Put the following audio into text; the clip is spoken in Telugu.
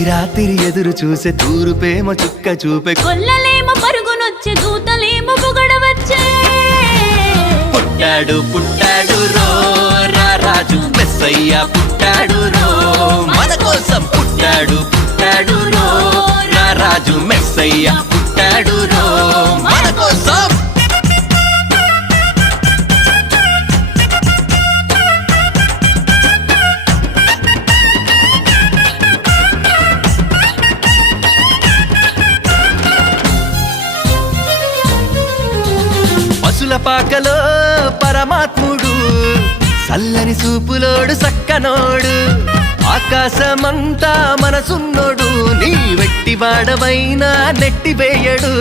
తొలి రాత్రి ఎదురు చూసే తూరుపేమో చుక్క చూపే కొల్లలేమో పరుగునొచ్చే దూతలేమో పొగడవచ్చే పుట్టాడు పుట్టాడు రో రారాజు మెస్సయ్య పుట్టాడు రో మన కోసం పుట్టాడు పుట్టాడు రో రారాజు మెస్సయ్య పుట్టాడు రో మన కోసం పశుల పాకలో పరమాత్ముడు చల్లని సూపులోడు సక్కనోడు ఆకాశమంతా మనసున్నోడు నీ వెట్టి వాడవైనా నెట్టివేయడు